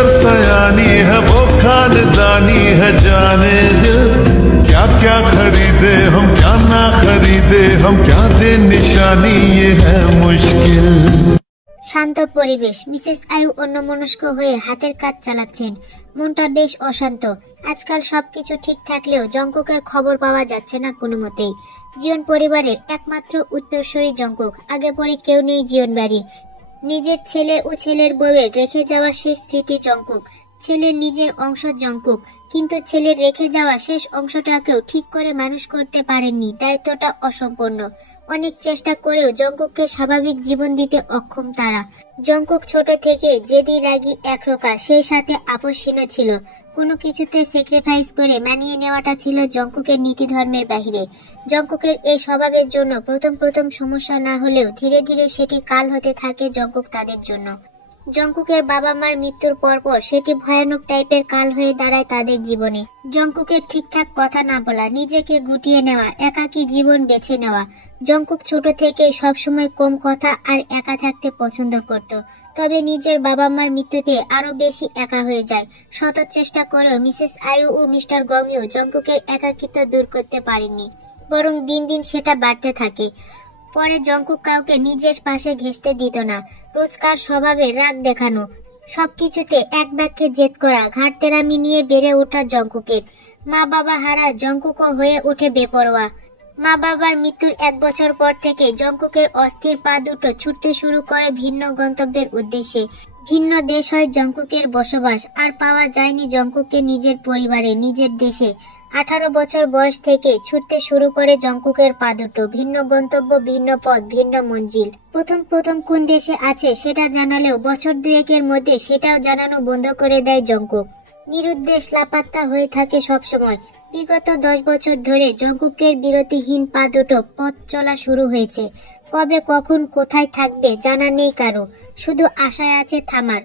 नजर सयानी है वो खानदानी है, जाने दिल क्या क्या खरीदे हम क्या ना खरीदे हम, क्या दे निशानी ये है मुश्किल। শান্ত পরিবেশ। মিসেস আয়ু অন্যমনস্ক হয়ে হাতের কাজ চালাচ্ছেন। মনটা বেশ অশান্ত। আজকাল সবকিছু ঠিক থাকলেও জংকুকের খবর পাওয়া যাচ্ছে না কোনো মতেই। জিওন পরিবারের একমাত্র উত্তরসূরি জংকুক। আগে পরে কেউ নেই জিওন বাড়ির। নিজের ছেলে ও ছেলের বউয়ের রেখে যাওয়া শেষ স্মৃতি জংকুক, ছেলের নিজের অংশ জংকুক, কিন্তু ছেলের রেখে যাওয়া শেষ অংশটাকেও ঠিক করে মানুষ করতে পারেননি। দায়িত্বটা অসম্পূর্ণ। অনেক চেষ্টা করেও জংকুককে স্বাভাবিক জীবন দিতে অক্ষম তারা। জংকুক ছোট থেকে জেদি রাগী একরোখা, সেই সাথে আপোষহীন ছিল। কোনো কিছুতে স্যাক্রিফাইস করে মানিয়ে নেওয়াটা ছিল জংকুকের নীতি ধর্মের বাহিরে। জংকুকের এই স্বভাবের জন্য প্রথম সমস্যা না হলেও ধীরে ধীরে সেটি কাল হতে থাকে জংকুক তাদের জন্য। জংকুকের বাবা মার মৃত্যুর পরপর সেটি ভয়ানক টাইপের কাল হয়ে দাঁড়ায় তাদের জীবনে। জংকুকের ঠিকঠাক কথা না বলা, নিজেকে গুটিয়ে নেওয়া, একাকী জীবন বেছে নেওয়া। জংকুক ছোট থেকে সবসময় কম কথা আর একা থাকতে পছন্দ করত। তবে নিজের বাবা মার মৃত্যুতে আরো বেশি একা হয়ে যায়। শত চেষ্টা করেও মিসেস আয়ু ও মিস্টার গংইউ জংকুকের একাকিত্ব দূর করতে পারেননি, বরং দিন দিন সেটা বাড়তে থাকে। পরে জংকুক কাউকে নিজের পাশে ঘেঁষতে দিত না। রোজকার স্বভাবে রাগ দেখানো, সবকিছুতে এক বাক্যে জেদ করা, ঘাটতেরামি নিয়ে বেড়ে ওঠা জংকুকের। মা বাবা হারা জংকুকও হয়ে ওঠে বেপরোয়া। মা বাবার মৃত্যুর 1 বছর পর থেকে জংকুকের অস্থির পা দুটো ছুটতে শুরু করে ভিন্ন গন্তব্যের উদ্দেশ্যে। ভিন্ন দেশ হয় জংকুকের বসবাস। আর পাওয়া যায়নি জংকুককে নিজের পরিবারে, নিজের দেশে। 18 বছর বয়স থেকে ছুটতে শুরু করে জংকুকের পা দুটো। ভিন্ন গন্তব্য, ভিন্ন পথ, ভিন্ন মঞ্জিল। প্রথম কোন দেশে আছে সেটা জানালেও বছর 2-1-এর মধ্যে সেটাও জানানো বন্ধ করে দেয় জংকুক। নিরুদ্দেশ লাপাত্তা হয়ে থাকে সবসময়। বিগত 10 বছর ধরে জংকুকের বিরতিহীন পা দুটো পথ চলা শুরু হয়েছে। কবে কখন কোথায় থাকবে জানা নেই কারো, শুধু আশায় আছে থামার।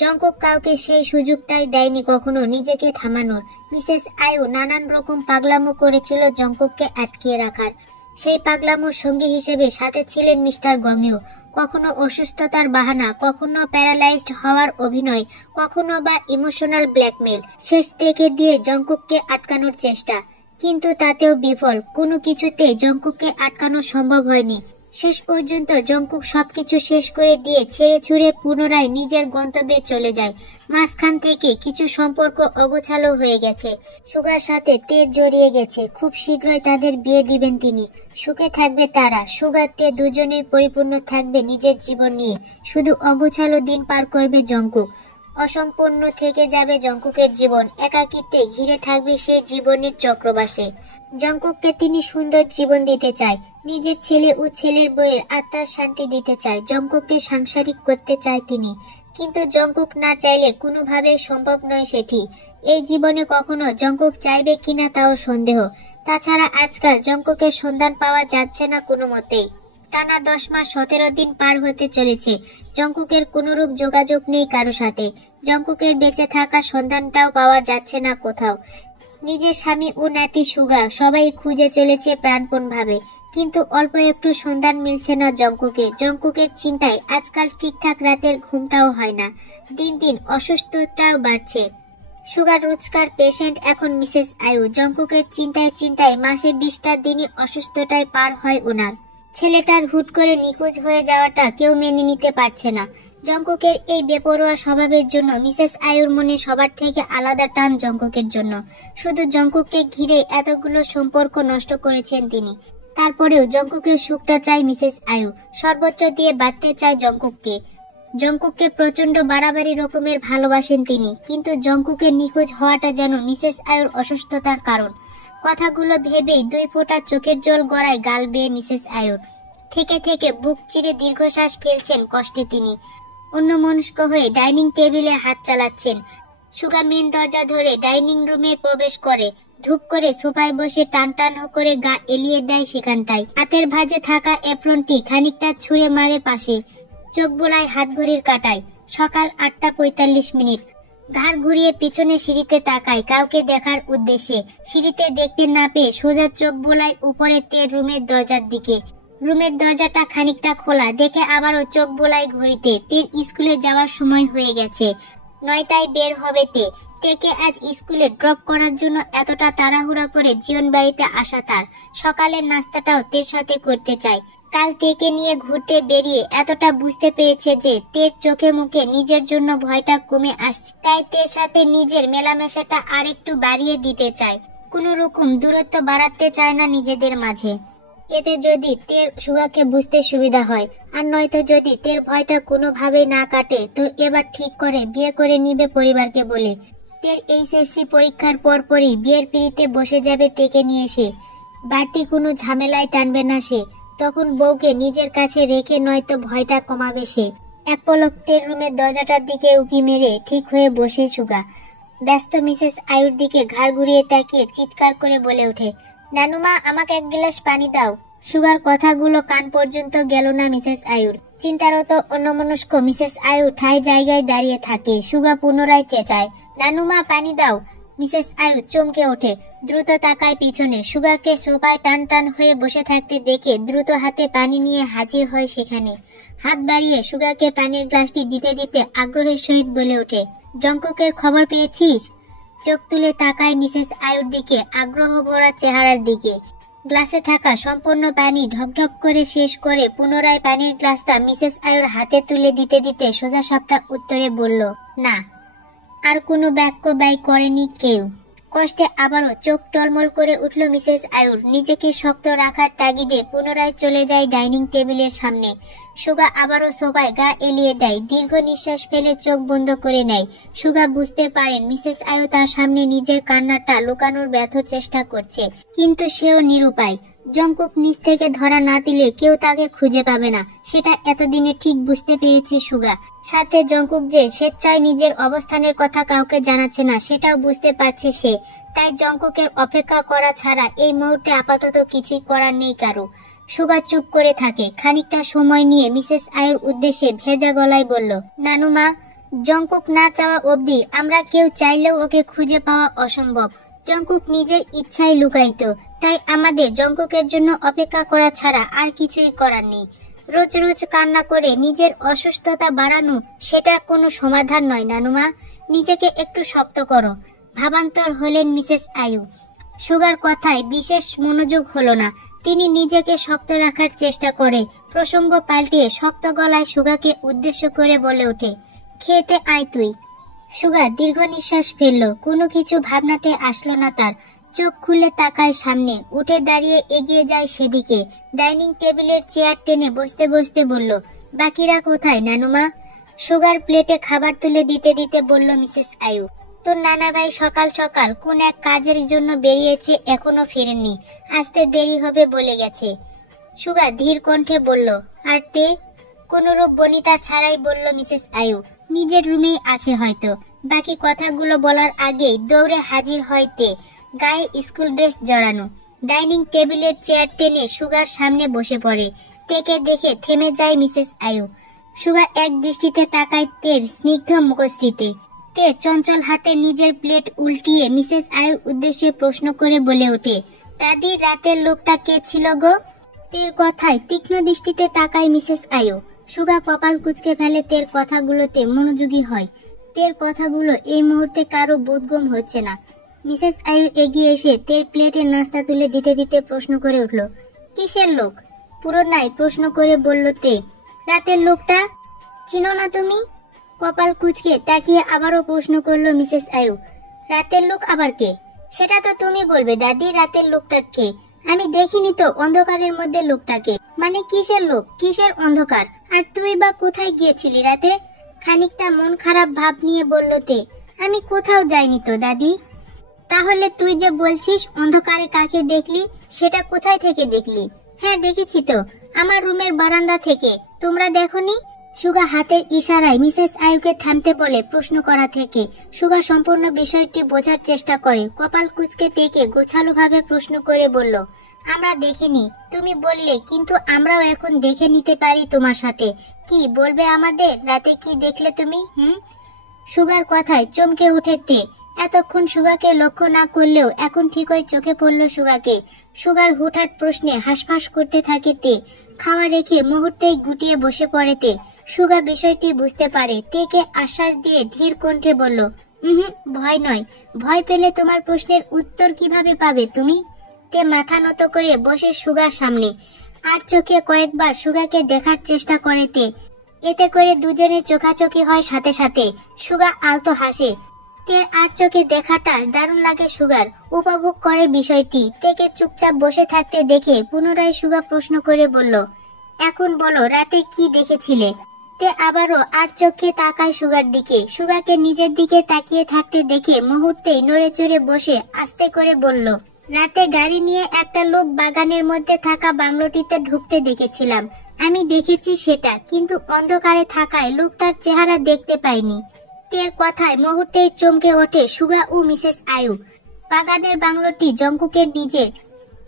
জংকুক কাউকে সেই সুযোগটাই দেয়নি কখনো নিজেকে থামানোর। মিসেস আয়ু নানান রকম পাগলামো করেছিল জংকুককে আটকিয়ে রাখার। সেই পাগলামোর সঙ্গী হিসেবে সাথে ছিলেন মিস্টার গংইউ। কখনো অসুস্থতার বাহানা, কখনো প্যারালাইজড হওয়ার অভিনয়, কখনো বা ইমোশনাল ব্ল্যাকমেল। শেষ থেকে দিয়ে জংকুককে আটকানোর চেষ্টা, কিন্তু তাতেও বিফল। কোনো কিছুতে জংকুককে আটকানো সম্ভব হয়নি। শেষ পর্যন্ত জংকুক সবকিছু শেষ করে দিয়ে ছেড়ে ছুড়ে পুনরায় নিজের গন্তব্যে চলে যায়। মাঝখান থেকে কিছু সম্পর্ক অগোছালো হয়ে গেছে। সুগার সাথে তেজ জড়িয়ে গেছে। খুব শীঘ্রই তাদের বিয়ে দিবেন তিনি। সুখে থাকবে তারা। সুগার তে দুজনেই পরিপূর্ণ থাকবে নিজের জীবন নিয়ে। শুধু অগোছালো দিন পার করবে জংকুক। অসম্পূর্ণ থেকে যাবে জংকুকের জীবন। একাকিত্বে ঘিরে থাকবে সেই জীবনের চক্রবাসে। জংকুককে তিনি সুন্দর জীবন দিতে চায়। নিজের ছেলে ও ছেলের বউয়ের আত্মার শান্তি দিতে চায়। জংকুককে সাংসারিক করতে চায় তিনি। কিন্তু জংকুক না চাইলে কোনোভাবে সম্ভব নয় সেটি। এই জীবনে কখনো জংকুক চাইবে কিনা তাও সন্দেহ। তাছাড়া আজকাল জংকুকের সন্ধান পাওয়া যাচ্ছে না কোনো মতেই। টানা 10 মাস 17 দিন পার হতে চলেছে। জংকুকের কোনরূপ যোগাযোগ নেই কারো সাথে। জংকুকের বেঁচে থাকা সন্ধানটাও পাওয়া যাচ্ছে না কোথাও। নিজের স্বামী ও নাতি সুগা সবাই খুঁজে চলেছে প্রাণপণ ভাবে, কিন্তু অল্প একটু সন্ধান মিলছে না জংকুকের। জংকুকের চিন্তায় আজকাল ঠিকঠাক রাতের ঘুমটাও হয় না। দিন দিন অসুস্থতাও বাড়ছে। সুগার রোজকার পেশেন্ট এখন মিসেস আয়ু। জংকুকের চিন্তায় মাসে 20টা দিনই অসুস্থতায় পার হয় ওনার। ছেলেটার হুট করে নিখোঁজ হয়ে যাওয়াটা কেউ মেনে নিতে পারছে না। জংকুকের এই বেপরোয়া স্বভাবের জন্য মিসেস আয়ুর মনে সবার থেকে আলাদা টান জংকুকের জন্য। শুধু জংকুককে ঘিরে এতগুলো সম্পর্ক নষ্ট করেছেন তিনি। তারপরেও জংকুকের সুখটা চাই মিসেস আয়ু। সর্বোচ্চ দিয়ে বাঁধতে চায় জংকুককে। জংকুককে প্রচন্ড বাড়াবাড়ি রকমের ভালোবাসেন তিনি। কিন্তু জংকুকের নিখোঁজ হওয়াটা যেন মিসেস আয়ুর অসুস্থতার কারণ। কথাগুলো ভেবেই 2 ফোঁটা চোখের জল গড়ায় গাল বেয়ে মিসেস আয়ুর। থেকে বুক চিরে দীর্ঘশ্বাস ফেলছেন কষ্টে তিনি। অন্যমনস্ক হয়ে ডাইনিং টেবিলে হাত চালাচ্ছেন। সুগা মেন দরজা ধরে ডাইনিং রুমে প্রবেশ করে। ধূপ করে সোফায় বসে টান করে গা এলিয়ে দেয় সেখানটায়। হাতের ভাঁজে থাকা এপ্রনটি খানিকটা ছুঁড়ে মারে পাশে। চোখ বোলায় হাত ঘড়ির কাঁটায়। সকাল 8:45। ঘাড় ঘুরিয়ে পিছনে সিঁড়িতে তাকায় কাউকে দেখার উদ্দেশ্যে। সিঁড়িতে দেখতে না পেয়ে সোজা চোখ বোলায় উপরে তের রুমের দরজার দিকে। রুমের দরজাটা খানিকটা খোলা দেখে আবারও চোখ বোলায় ঘড়িতে। তের স্কুলে যাওয়ার সময় হয়ে গেছে। 9টায় বের হবে তেকে আজ স্কুলে ড্রপ করার জন্য এতটা তাড়াহুড়া করে জীবন বাড়িতে আসা তার। সকালের নাস্তাটাও তের সাথে করতে চায়। কাল তেকে নিয়ে ঘুরতে বেরিয়ে এতটা বুঝতে পেরেছে যে তের চোখে মুখে নিজের জন্য ভয়টা কমে আসছে, তাই তের সাথে নিজের মেলামেশাটা আরেকটু বাড়িয়ে দিতে চায়। কোনো রকম দূরত্ব বাড়াতে চায় না নিজেদের মাঝে। এতে যদি তের সুগাকে বুঝতে সুবিধা হয়, আর নয়তো যদি তের ভয়টা কোনোভাবেই না কাটে, তো এবার ঠিক করে বিয়ে করে নিবে পরিবারকে বলে। তের এইচএসসি পরীক্ষার পরপরই বিয়ের পিড়িতে বসে যাবে তেকে নিয়ে সে। বাড়তি কোনো ঝামেলায় টানবে না সে। তখন বউকে নিজের কাছে রেখে নয়তো ভয়টা কমাবে সে। এক পলক তের রুমের দরজাটার দিকে উকি মেরে ঠিক হয়ে বসে সুগা। ব্যস্ত মিসেস আয়ুর দিকে ঘাড় ঘুরিয়ে তাকিয়ে চিৎকার করে বলে ওঠে, নানুমা, আমাকে এক গ্লাস পানি দাও। সুগার কথাগুলো কান পর্যন্ত গেল না মিসেস আয়ুর। চিন্তারত অন্যমনস্ক মিসেস আয়ু ঠাই জায়গায় দাঁড়িয়ে থাকে। সুগা পুনরায় চেঁচায়, নানুমা, পানি দাও। মিসেস আয়ু চমকে ওঠে, দ্রুত তাকায় পিছনে। সুগাকে সোফায় টান টান হয়ে বসে থাকতে দেখে দ্রুত হাতে পানি নিয়ে হাজির হয় সেখানে। হাত বাড়িয়ে সুগাকে পানির গ্লাসটি দিতে দিতে আগ্রহের সহিত বলে ওঠে, জঙ্কুকের খবর পেয়েছিস? চোখ তুলে তাকায় মিসেস আয়ুর দিকে, আগ্রহ ভরা চেহারার দিকে। গ্লাসে থাকা সম্পূর্ণ পানি ঢকঢক করে শেষ করে পুনরায় পানির গ্লাসটা মিসেস আয়ুর হাতে তুলে দিতে দিতে সোজা সাপটা উত্তরে বলল, না। আর কোনো বাক্য ব্যয় করেনি কেউ। কষ্টে আবারও চোখ টলমল করে উঠল মিসেস আয়ুর। নিজেকে শক্ত রাখার তাগিদে পুনরায় চলে যায় ডাইনিং টেবিলের সামনে। সুগা আবারও সোফায় গা এলিয়ে দেয়, দীর্ঘ নিঃশ্বাস ফেলে চোখ বন্ধ করে নেয়। সুগা বুঝতে পারেন মিসেস আয়ু তার সামনে নিজের কান্নাটা লুকানোর ব্যর্থ চেষ্টা করছে, কিন্তু সেও নিরুপায়। জঙ্কুক নিচ থেকে ধরা না দিলে কেউ তাকে খুঁজে পাবে না, সেটা এতদিনে ঠিক বুঝতে পেরেছে সুগা। সাথে জঙ্কুক যে স্বেচ্ছায় নিজের অবস্থানের কথা কাউকে জানাচ্ছে না, সেটাও বুঝতে পারছে সে। তাই জঙ্কুকের অপেক্ষা করা ছাড়া এই মুহূর্তে আপাতত কিছুই করার নেই কারো। সুগা চুপ করে থাকে। খানিকটা সময় নিয়ে মিসেস আয়ুর উদ্দেশ্যে ভেজা গলায় বলল, নানুমা, জঙ্কুক না চাওয়া অবধি আমরা কেউ চাইলেও ওকে খুঁজে পাওয়া অসম্ভব। জঙ্কুক নিজের ইচ্ছায় লুকাইতো, তাই আমাদের জঙ্কুকের জন্য অপেক্ষা করা ছাড়া আর কিছুই করার নেই। রোজ রোজ কান্না করে নিজের অসুস্থতা বাড়ানো সেটা কোনো সমাধান নয় নানুমা। নিজেকে একটু শক্ত করো। ভাবান্তর হলেন মিসেস আয়ু। সুগার কথায় বিশেষ মনোযোগ হলো না। তিনি নিজেকে শক্ত রাখার চেষ্টা করে প্রসঙ্গ পাল্টিয়ে শক্ত গলায় সুগাকে উদ্দেশ্য করে বলে ওঠে, খেতে আয় তুই। সুগা দীর্ঘ নিঃশ্বাস ফেলল। কোনো কিছু ভাবনাতে আসলো না তার। চোখ খুলে তাকায় সামনে, উঠে দাঁড়িয়ে এগিয়ে যায় সেদিকে। ডাইনিং টেবিলের চেয়ার টেনে বসতে বসতে বলল, বাকিরা কোথায় নানুমা? সুগার প্লেটে খাবার তুলে দিতে দিতে বলল মিসেস আয়ু, তোর নানা ভাই সকাল সকাল কোন এক কাজের জন্য বেরিয়েছে, এখনো ফেরেননি। আসতে দেরি হবে বলে গেছে। সুগা ধীর কণ্ঠে বলল, আর তে? কোনরূপ বনিতা ছাড়াই বলল মিসেস আয়ু, নিজের রুমেই আছে হয়তো। বাকি কথাগুলো বলার আগেই দৌড়ে হাজির হয় তে, গায়ে স্কুল ড্রেস জড়ানো। ডাইনিং টেবিলের চেয়ার টেনে সুগার সামনে বসে পড়ে। তেকে দেখে থেমে যায় মিসেস আয়ু। সুগা এক দৃষ্টিতে তাকায় তের স্নিগ্ধ মুখশ্রীতে। তে চঞ্চল হাতে নিজের প্লেট উল্টিয়ে মিসেস আয়ুর উদ্দেশ্যে প্রশ্ন করে বলে ওঠে, দাদি, রাতের লোকটা কে ছিল গো? তের কথায় তীক্ষ্ণ দৃষ্টিতে তাকায় মিসেস আয়ু। সুগা কপাল কুঁচকে ফেলে তের কথাগুলোতে মনোযোগী হয়। তের কথাগুলো এই মুহূর্তে কারো বোধগম্য হচ্ছে না। মিসেস আয়ু এগিয়ে এসে তের প্লেটে নাস্তা তুলে দিতে দিতে প্রশ্ন করে উঠল, কিসের লোক? পুরনাই প্রশ্ন করে বলল তে, রাতের লোকটা চিনো না তুমি? কপাল কুঁচকে তাকিয়ে আবারও প্রশ্ন করলো মিসেস আয়ু, রাতের লোক আবার কে? সেটা তো তুমি বলবে দাদি, রাতের লোকটা কে? আমি দেখিনি তো অন্ধকারের মধ্যে লোকটাকে। মানে কিসের লোক, কিসের অন্ধকার? আর তুই বা কোথায় গিয়েছিলি রাতে? খানিকটা মন খারাপ ভাব নিয়ে বলল তে, আমি কোথাও যাইনি তো দাদি। তাহলে তুই যে বলছিস অন্ধকারে কাকে দেখলি, সেটা কোথায় থেকে দেখলি? হ্যাঁ দেখেছি তো, আমার রুমের বারান্দা থেকে। তোমরা দেখোনি? সুগা হাতের ইশারায় মিসেস আয়ুকে থামতে বলে প্রশ্ন করা থেকে। সুগা সম্পূর্ণ বিষয়টি বোঝার চেষ্টা করে। কপাল কুঁচকে তেকে গোছালো ভাবে প্রশ্ন করে বলল, আমরা দেখিনি, তুমি বললে, কিন্তু আমরাও এখন দেখে নিতে পারি তোমার সাথে। কি বলবে আমাদের? রাতে কি দেখলে তুমি? সুগার কথায় চমকে উঠে তে। এতক্ষণ সুগাকে লক্ষ্য না করলেও এখন ঠিকই চোখে পড়ল সুগাকে। সুগার হুটহাট প্রশ্নে হাঁসফাঁস করতে থাকে তে। খাওয়া রেখে মুহূর্তেই গুটিয়ে বসে পড়ে তে। সুগা বিষয়টি বুঝতে পারে। তেকে আশ্বাস দিয়ে ধীর কণ্ঠে বলল, ভয় নয়, ভয় পেলে তোমার প্রশ্নের উত্তর কিভাবে পাবে তুমি? তে মাথা নত করে বসে সুগার সামনে, আর চোখে কয়েকবার সুগাকে দেখার চেষ্টা করে তে। এতে করে দুজনের চোখাচোখি হয় সাথে সাথে। সুগা আলতো হাসে। তের আর চোখে দেখাটা দারুণ লাগে সুগার, উপভোগ করে বিষয়টি। তেকে চুপচাপ বসে থাকতে দেখে পুনরায় সুগা প্রশ্ন করে বলল, এখন বলো রাতে কি দেখেছিলে? তে আবারও আর চোখে তাকায় সুগার দিকে। সুগাকে নিজের দিকে তাকিয়ে থাকতে দেখে মুহূর্তেই নড়ে চড়ে বসে আস্তে করে বলল, রাতে গাড়ি নিয়ে একটা লোক বাগানের মধ্যে থাকা বাংলোটিতে ঢুকতে দেখেছিলাম। আমি দেখেছি সেটা, কিন্তু অন্ধকারে থাকায় লোকটার চেহারা দেখতে পাইনি। তের কথায় মুহূর্তেই চমকে ওঠে সুগা ও মিসেস আয়ু। বাগানের বাংলোটি জঙ্কুকের নিজের।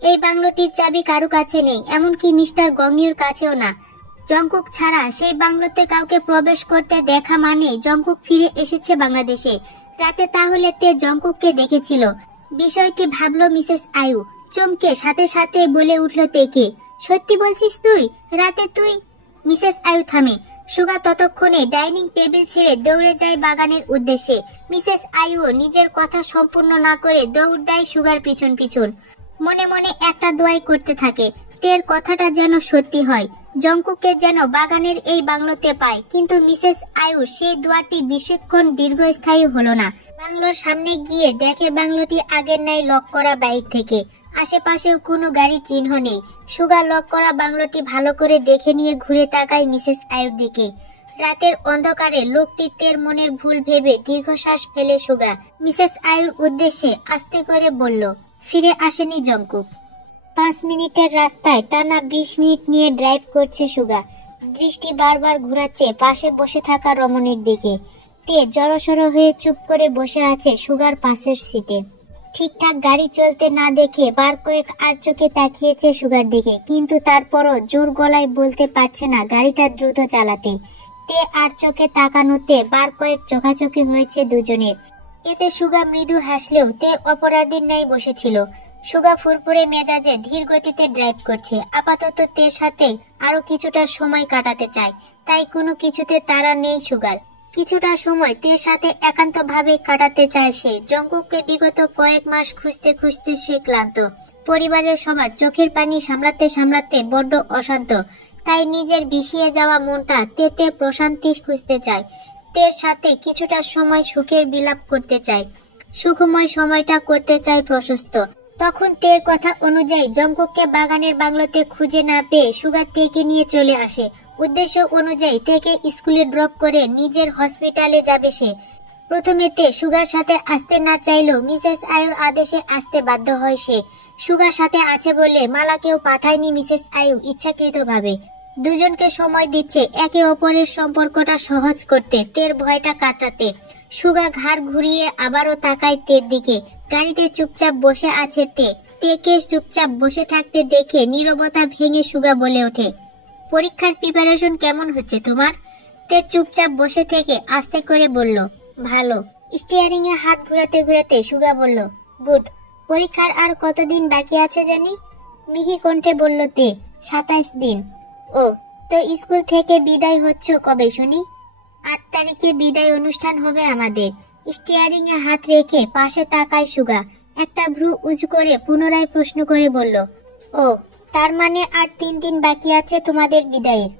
এই বাংলোটির চাবি কারো কাছে নেই, এমনকি মিস্টার গংইউর কাছেও না। জঙ্কুক ছাড়া সেই বাংলোতে কাউকে প্রবেশ করতে দেখা মানে জঙ্কুক ফিরে এসেছে বাংলাদেশে। রাতে তাহলে তে জঙ্কুককে দেখেছিল। বিষয়টি ভাবলো মিসেস আয়ু। চমকে সাথে সাথে বলে উঠল তেকে, সত্যি বলছিস তুই? রাতে তুই? মিসেস আয়ু থামে। সুগা ততক্ষণে ডাইনিং টেবিল ছেড়ে দৌড়ে যায় বাগানের উদ্দেশ্যে। মিসেস আয়ু নিজের কথা সম্পূর্ণ না করে দৌড় দেয় সুগার পিছন পিছন। মনে মনে একটা দোয়াই করতে থাকে, তের কথাটা যেন সত্যি হয়, জঙ্কুককে যেন বাগানের এই বাংলোতে পায়। কিন্তু মিসেস আয়ু সেই দোয়াটি বেশিক্ষণ দীর্ঘস্থায়ী হলো না। বাংলোর সামনে গিয়ে দেখে বাংলোটি আগের ন্যায় লক করা বাইর থেকে। আশেপাশেও কোনো গাড়ির চিহ্ন নেই। সুগা লক করা বাংলোটি ভালো করে দেখে নিয়ে ঘুরে তাকায় মিসেস আয়ুর দিকে। রাতের অন্ধকারে লোকটি তের মনের ভুল ভেবে দীর্ঘশ্বাস ফেলে সুগা মিসেস আয়ুর উদ্দেশ্যে আস্তে করে বলল, ফিরে আসেনি জঙ্কুক। 5 মিনিটের রাস্তায় টানা 20 মিনিট নিয়ে ড্রাইভ করছে সুগা। দৃষ্টি বারবার ঘোরাচ্ছে পাশে বসে থাকা রমণীর দিকে। তে জড়সড় হয়ে চুপ করে বসে আছে সুগার পাশের সিটে। ঠিকঠাক গাড়ি চলতে না দেখে বার কয়েক আর চোখে তাকিয়েছে সুগার দিকে, কিন্তু তারপরও জোর গলায় বলতে পারছে না গাড়িটা দ্রুত চালাতে। তে আর চোখে তাকানোতে বার কয়েক চোখাচোখি হয়েছে দুজনের। এতে সুগা মৃদু হাসলেও তে অপরাধীর ন্যায় বসেছিল। সুগা ফুরফুরে মেজাজে ধীর গতিতে ড্রাইভ করছে। আপাতত তের সাথে আরো কিছুটা সময় কাটাতে চায়, তাই কোনো কিছুতে তাড়া নেই সুগার। কিছুটা সময় তের সাথে একান্ত ভাবে কাটাতে চায় সে। জঙ্কুককে বিগত কয়েক মাস খুঁজতে খুঁজতে সে ক্লান্ত। পরিবারের সবার চোখের পানি সামলাতে সামলাতে বড্ড অশান্ত। তাই নিজের বিষিয়ে যাওয়া মনটা তেতে প্রশান্তি খুঁজতে চায়। তের সাথে কিছুটা সময় সুখের বিলাপ করতে চায়। সুখময় সময়টা করতে চায় প্রশস্ত। তখন তের কথা অনুযায়ী জঙ্কুককে বাগানের বাংলোতে খুঁজে না পেয়ে সুগা তেকে নিয়ে চলে আসে। উদ্দেশ্য অনুযায়ী তেকে স্কুলে ড্রপ করে নিজের হসপিটালে যাবে সে। প্রথমে তে সুগার সাথে আসতে না চাইলেও মিসেস আয়ুর আদেশে আসতে বাধ্য হয় সে। সুগার সাথে আছে বলে মালাকেও পাঠায়নি মিসেস আয়ু ইচ্ছাকৃতভাবে। দুজনকে সময় দিচ্ছে একে অপরের সম্পর্কটা সহজ করতে, তের ভয়টা কাটাতে। সুগা ঘাড় ঘুরিয়ে আবারও তাকায় তের দিকে। গাড়িতে চুপচাপ বসে আছে তে। তেকে চুপচাপ বসে থাকতে দেখে নীরবতা ভেঙে সুগা বলে ওঠে, পরীক্ষার প্রিপারেশন কেমন হচ্ছে তোমার? তে চুপচাপ বসে থেকে আস্তে করে বলল, ভালো। স্টিয়ারিং এ হাত ঘুরাতে ঘুরাতে সুগা বলল, গুড। পরীক্ষার আর কতদিন বাকি আছে জানি? মিহি কণ্ঠে বলল তে, 27 দিন। ও, তো স্কুল থেকে বিদায় হচ্ছ কবে শুনি? 8 তারিখে বিদায় অনুষ্ঠান হবে আমাদের। স্টিয়ারিং এ হাত রেখে পাশে তাকায় সুগা। একটা ভ্রু উঁচু করে পুনরায় প্রশ্ন করে বলল, ও, তার মানে আর 3 দিন বাকি আছে তোমাদের বিদায়ের?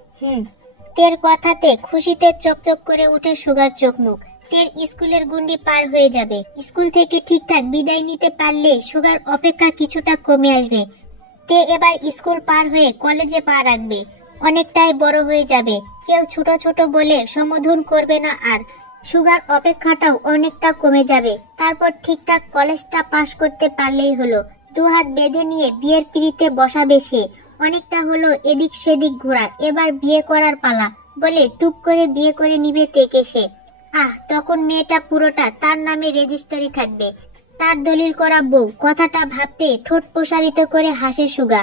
তের কথাতে খুশিতে চকচক করে উঠে সুগার চোখ মুখ। তের স্কুলের গুন্ডি পার হয়ে যাবে। স্কুল থেকে ঠিকঠাক বিদায় নিতে পারলে সুগার অপেক্ষা কিছুটা কমে আসবে। তে এবার স্কুল পার হয়ে কলেজে পা রাখবে। অনেকটাই বড় হয়ে যাবে। কেউ ছোট ছোট বলে সম্বোধন করবে না আর। সুগার অপেক্ষাটাও অনেকটা কমে যাবে। তারপর ঠিকঠাক কলেজটা পাশ করতে পারলেই হলো। 2 হাত বেঁধে নিয়ে বিয়ের পিড়িতে বসাবে সে। অনেকটা হলো এদিক সেদিক ঘোরা, এবার বিয়ে করার পালা বলে টুপ করে বিয়ে করে নিবে তেকে সে। তখন মেয়েটা পুরোটা তার নামে রেজিস্ট্রি থাকবে, তার দলিল করা বউ। কথাটা ভাবতে ঠোঁট প্রসারিত করে হাসে সুগা।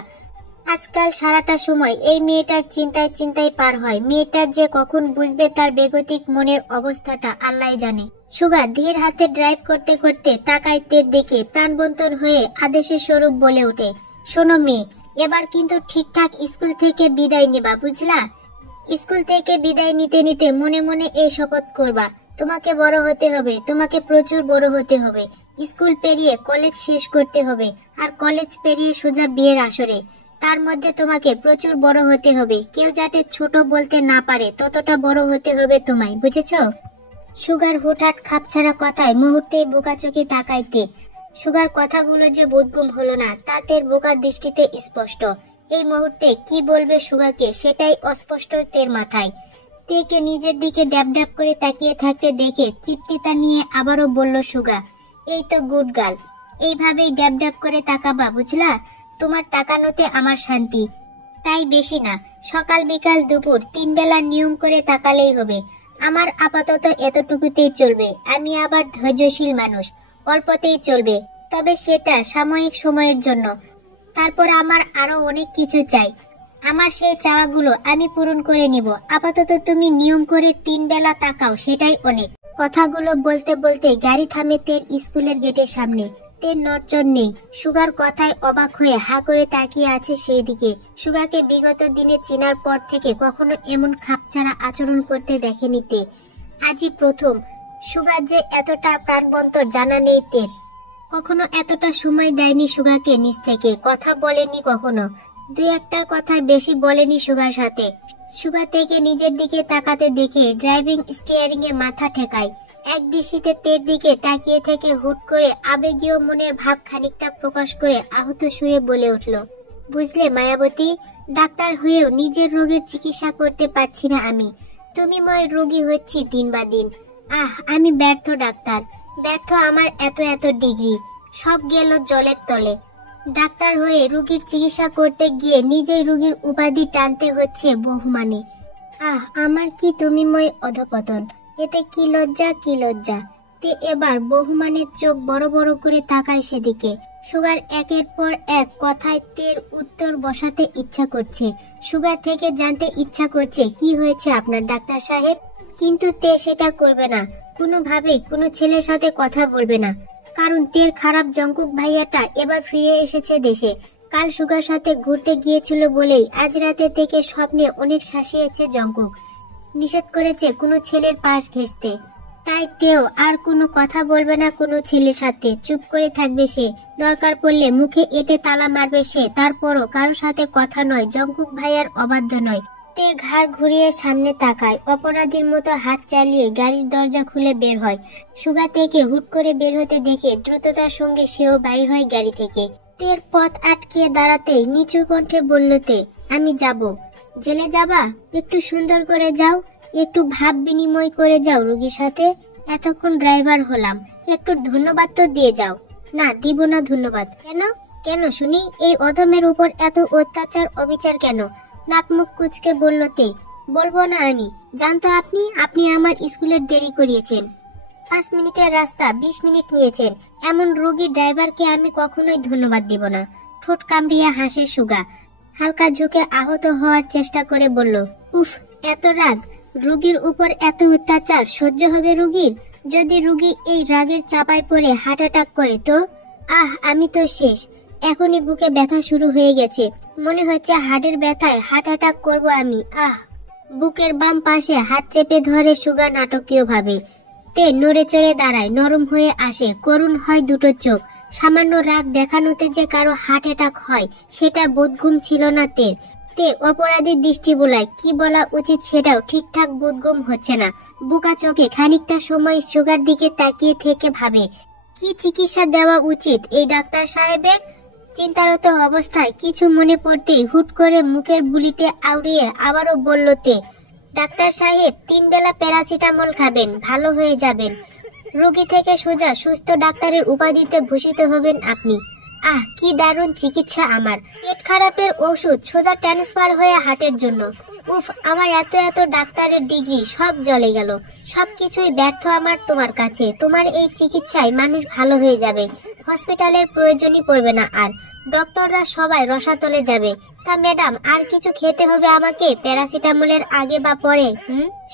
আজকাল সারাটা সময় এই মেয়েটার চিন্তায় চিন্তায় পার হয়। মেয়েটা যে কখন বুঝবে তার বেগতিক মনের অবস্থাটা আল্লাহই জানে। সুগা ধীর হাতে ড্রাইভ করতে করতে তাকায় তের দিকে। প্রাণবন্তর হয়ে আদেশের স্বরূপ বলে ওঠে, শোনো মেয়ে, এবার কিন্তু ঠিকঠাক স্কুল থেকে বিদায় নেবা, বুঝলা? স্কুল থেকে বিদায় নিতে নিতে মনে মনে এই শপথ করবা, তোমাকে বড় হতে হবে, তোমাকে প্রচুর বড় হতে হবে, স্কুল পেরিয়ে কলেজ শেষ করতে হবে, আর কলেজ পেরিয়ে সোজা বিয়ের আসরে। তার মধ্যে তোমাকে প্রচুর বড় হতে হবে, কেউ যাতে ছোট বলতে না পারে ততটা বড় হতে হবে তোমায়, বুঝেছো? সুগার হুটহাট খাপছাড়া কথায় মুহূর্তেই বোকা চোখে তাকাইতে। সুগার কথাগুলো যে বোধগম্য হলো না তা তের বোকার দৃষ্টিতে স্পষ্ট। এই মুহূর্তে কি বলবে সুগাকে সেটাই অস্পষ্ট তের মাথায়। তেকে নিজের দিকে ড্যাব ড্যাব করে তাকিয়ে থাকতে দেখে তৃপ্তিতা নিয়ে আবারও বলল সুগা, এই তো গুড গার্ল, এইভাবেই ড্যাব ড্যাব করে তাকাবা, বুঝলা? তোমার তাকানোতে আমার শান্তি, তাই বেশি না, সকাল বিকাল দুপুর 3 বেলা নিয়ম করে তাকালেই হবে। আমার আপাতত এতটুকুতেই চলবে, আমি আবার ধৈর্যশীল মানুষ, অল্পতেই চলবে, তবে সেটা সাময়িক সময়ের জন্য। তারপর আমার আরো অনেক কিছু চাই, আমার সেই চাওয়াগুলো আমি পূরণ করে নিব। আপাতত তুমি নিয়ম করে 3 বেলা তাকাও, সেটাই অনেক। কথাগুলো বলতে বলতে গাড়ি থামে তের স্কুলের গেটের সামনে। তের নড়চড় নেই, সুগার কথায় অবাক হয়ে হা করে তাকিয়ে আছে সেই দিকে। সুগাকে বিগত দিনে চেনার পর থেকে কখনো এমন খাপছাড়া আচরণ করতে দেখেনি তে, আজই প্রথম। সুগার যে এতটা প্রাণবন্তর জানা নেই তের, কখনো এতটা সময় দেয়নি সুগাকে নিজ থেকে, কথা বলেনি কখনো, 2-1টার কথার বেশি বলেনি সুগার সাথে। সুগা থেকে নিজের দিকে তাকাতে দেখে ড্রাইভিং স্টিয়ারিং এ মাথা ঠেকায়। এক দৃষ্টিতে তের দিকে তাকিয়ে থেকে হুট করে আবেগীয় মনের ভাব খানিকটা প্রকাশ করে আহত সুরে বলে উঠল, বুঝলে মায়াবতী, ডাক্তার হয়েও নিজের রোগের চিকিৎসা করতে পারছি না আমি, তুমি মই রোগী হচ্ছি দিন বা দিন। আমি ব্যর্থ ডাক্তার, ব্যর্থ আমার এত এত ডিগ্রি, সব গেল জলের তলে। ডাক্তার হয়ে রোগীর চিকিৎসা করতে গিয়ে নিজেই রোগীর উপাধি টানতে হচ্ছে বহুমানে। আমার কি তুমি মই অধপতন, এতে কি লজ্জা, কি লজ্জা। তে এবার বহুমানের চোখ বড় বড় করে তাকায় সেদিকে। সুগার একের পর এক কথায় তের উত্তর বসাতে ইচ্ছা করছে। সুগার থেকে জানতে ইচ্ছা করছে কি হয়েছে আপনার ডাক্তার সাহেব, কিন্তু তে সেটা করবে না, কোনোভাবেই কোনো ছেলের সাথে কথা বলবে না, কারণ তের খারাপ জঙ্কুক ভাইয়াটা এবার ফিরে এসেছে দেশে। কাল সুগার সাথে ঘুরতে গিয়েছিল বলেই আজ রাতে থেকে স্বপ্নে অনেক শাসিয়েছে জঙ্কুক, নিষেধ করেছে কোনো ছেলের পাশ ঘেঁষতে। তাই তেও আর কোনো কথা বলবে না কোনো ছেলের সাথে, চুপ করে থাকবে সে, দরকার পড়লে মুখে এঁটে তালা মারবে সে, তারপরও কারোর সাথে কথা নয়, জঙ্কুক ভাইয়ার অবাধ্য নয়। তে ঘাড় ঘুরিয়ে সামনে তাকায়, অপরাধীর মতো হাত চালিয়ে গাড়ির দরজা খুলে বের হয়। সুগা থেকে হুট করে বের হতে দেখে দ্রুততার সঙ্গে সেও বাইর হয় গাড়ি থেকে। তের পথ আটকিয়ে দাঁড়াতেই নিচু কণ্ঠে বলল তে, আমি যাব। জেলে যাবা? একটু সুন্দর করে যাও, একটু ভাব বিনিময় করে যাও রোগীর সাথে, এতক্ষণ ড্রাইভার হলাম, একটু ধন্যবাদ তো দিয়ে যাও। না, দিব না ধন্যবাদ। কেন? কেন শুনি, এই অধমের উপর এত অত্যাচার অবিচার কেন? নাক মুখ কুচকে বলল তে, বলবো না আমি, জানতো আপনি আমার স্কুলের দেরি করিয়েছেন, 5 মিনিটের রাস্তা 20 মিনিট নিয়েছেন, এমন রোগী ড্রাইভারকে আমি কখনোই ধন্যবাদ দিব না। ঠোঁট কামড়িয়ে হাসে সুগা, হালকা ঝুঁকে আহত হওয়ার চেষ্টা করে বলল, উফ, এত রাগ, রোগীর উপর এত অত্যাচার সহ্য হবে রোগীর? যদি রোগী এই রাগের চাপায় পড়ে হার্ট অ্যাটাক করে তো? আমি তো শেষ, এখনই বুকে ব্যথা শুরু হয়ে গেছে, মনে হচ্ছে হার্টের ব্যথায় হার্ট অ্যাটাক করবো আমি। বুকের বাম পাশে হাত চেপে ধরে সুগা নাটকীয় ভাবে। তে নড়ে চড়ে দাঁড়ায়, নরম হয়ে আসে, করুণ হয় দুটো চোখ। সামান্য রাগ দেখানোতে যে কারো হার্ট অ্যাটাক হয় সেটা বোধগম্য ছিল না তের। তে অপরাধীর দৃষ্টি বোলায়, কি বলা উচিত সেটাও ঠিকঠাক বোধগম্য হচ্ছে না। বুকা চোখে খানিকটা সময় সুগার দিকে তাকিয়ে থেকে ভাবে, কি চিকিৎসা দেওয়া উচিত এই ডাক্তার সাহেবের। চিন্তারত অবস্থায় কিছু মনে পড়তেই হুট করে মুখের বুলিতে আউড়িয়ে আবারও বলল তে, ডাক্তার সাহেব 3 বেলা প্যারাসিটামল খাবেন, ভালো হয়ে যাবেন। রোগী থেকে সোজা সুস্থ ডাক্তারের উপাধিতে ভূষিত হবেন আপনি। কি দারুণ চিকিৎসা আমার। পেট খারাপের ওষুধ সোজা ট্রান্সফার হয়ে হার্টের জন্য। উফ, আমার এত এত ডাক্তারের ডিগ্রি সব জ্বলে গেল। সবকিছুই ব্যর্থ আমার তোমার কাছে। তোমার এই চিকিৎসায় মানুষ ভালো হয়ে যাবে, হসপিটালের প্রয়োজনই পড়বে না আর, ডক্টররা সবাই রসাতলে যাবে। তা ম্যাডাম, আর কিছু খেতে হবে আমাকে প্যারাসিটামলের আগে বা পরে?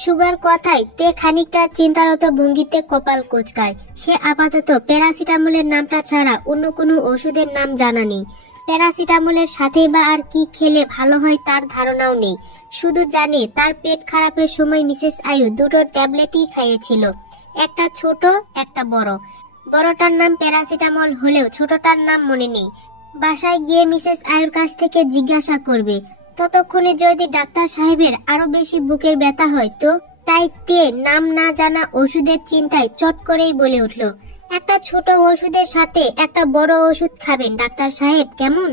সুগার কথায় তে খানিকটা চিন্তারত ভঙ্গিতে কপাল কোঁচকায়। সে আপাতত প্যারাসিটামলের নামটা ছাড়া অন্য কোনো ওষুধের নাম জানা নেই। প্যারাসিটামলের সাথে বা আর কি খেলে ভালো হয় তার ধারণাও নেই। শুধু জানে তার পেট খারাপের সময় মিসেস আয়ু দুটো ট্যাবলেটই খাইয়েছিল, একটা ছোট একটা বড়। বড়টার নাম প্যারাসিটামল হলেও ছোটটার নাম মনে নেই। বাসায় গিয়ে মিসেস আয়ুর কাছ থেকে জিজ্ঞাসা করবে। ততক্ষণে যদি ডাক্তার সাহেবের আরো বেশি বুকের ব্যথা হয় তো, তাই তে নাম না জানা ওষুধের চিন্তায় চট করেই বলে উঠল, একটা ছোট ওষুধের সাথে একটা বড় ওষুধ খাবেন ডাক্তার সাহেব, কেমন?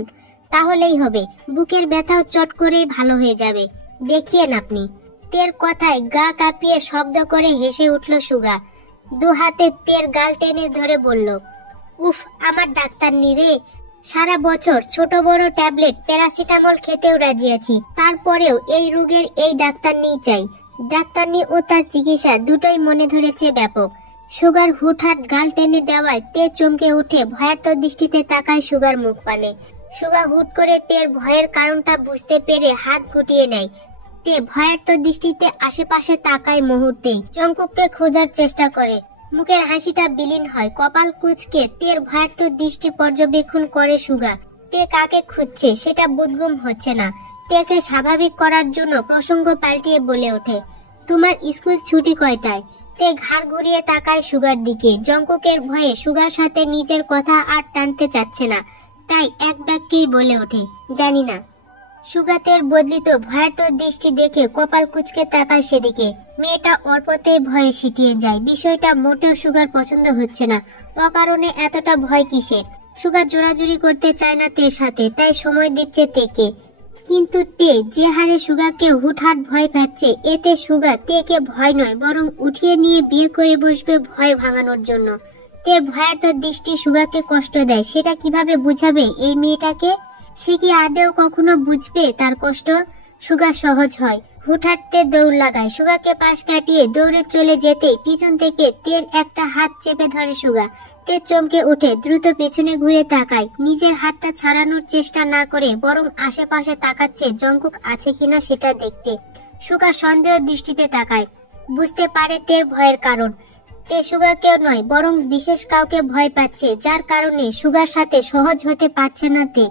তাহলেই হবে, বুকের ব্যথাও চট করেই ভালো হয়ে যাবে, দেখিয়েন আপনি। তের কথায় গা কাঁপিয়ে শব্দ করে হেসে উঠল সুগা। দু হাতে তের গাল টেনে ধরে বলল, উফ, আমার ডাক্তারনি রে, সারা বছর ছোট বড় ট্যাবলেট প্যারাসিটামল খেতেও রাজি আছি, তারপরেও এই রোগের এই ডাক্তারনি চাই। ডাক্তারনি ও তার চিকিৎসা দুটোই মনে ধরেছে ব্যাপক। সুগার হুটহাট গাল টেনে দেওয়ায় তে চমকে উঠে ভয়ার্ত দৃষ্টিতে তাকায় সুগার মুখ পানে। সুগা হুট করে তের ভয়ের কারণটা বুঝতে পেরে হাত গুটিয়ে নেয়। তে ভয়ার্ত দৃষ্টিতে আশেপাশে তাকায় মুহূর্তেই, জঙ্কুককে খোঁজার চেষ্টা করে। মুখের হাসিটা বিলীন হয়, কপাল কুঁচকে তের ভয়ার্ত দৃষ্টি পর্যবেক্ষণ করে সুগা। তে কাকে খুঁজছে সেটা বোধগম্য হচ্ছে না। তেকে স্বাভাবিক করার জন্য প্রসঙ্গ পাল্টিয়ে বলে ওঠে, তোমার স্কুল ছুটি কয়টায়? তে ঘাড় ঘুরিয়ে তাকায় সুগার দিকে। জঙ্কুকের ভয়ে সুগার সাথে নিজের কথা আর টানতে চাচ্ছে না, তাই এক বাক্যেই বলে ওঠে, জানি না। সুগাতের বদলিত ভয়ার্ত দৃষ্টি দেখে কপাল কুঁচকে তাকায় সেদিকে। মেয়েটা অল্পতেই ভয়ে সিটিয়ে যায়। বিষয়টা মোটেও সুগার পছন্দ হচ্ছে না। অকারণে এতটা ভয় কিসের? সুগা জোরাজুরি করতে চায় না তের সাথে, তাই সময় দিচ্ছে তেকে। কিন্তু তে যে হারে সুগাকে হুটহাট ভয় পাচ্ছে, এতে সুগা তেকে ভয় নয় বরং উঠিয়ে নিয়ে বিয়ে করে বসবে ভয় ভাঙানোর জন্য। তের ভয়ার্ত দৃষ্টি সুগাকে কষ্ট দেয়, সেটা কিভাবে বুঝাবে এই মেয়েটাকে? সে কি আদেও কখনো বুঝবে তার কষ্ট? সুগা সহজ হয়, হুটহাটতে দৌড় লাগায়। সুগাকে পাশ কাটিয়ে দৌড়ে চলে যেতেই পিছন থেকে তের একটা হাত চেপে ধরে সুগা। তে চমকে উঠে দ্রুত পেছনে ঘুরে তাকায়, নিজের হাতটা ছাড়ানোর চেষ্টা না করে বরং আশেপাশে তাকাচ্ছে জঙ্কুক আছে কিনা সেটা দেখতে। সুগা সন্দেহ দৃষ্টিতে তাকায়, বুঝতে পারে তের ভয়ের কারণ। তে সুগাকেও নয় বরং বিশেষ কাউকে ভয় পাচ্ছে, যার কারণে সুগার সাথে সহজ হতে পারছে না তে।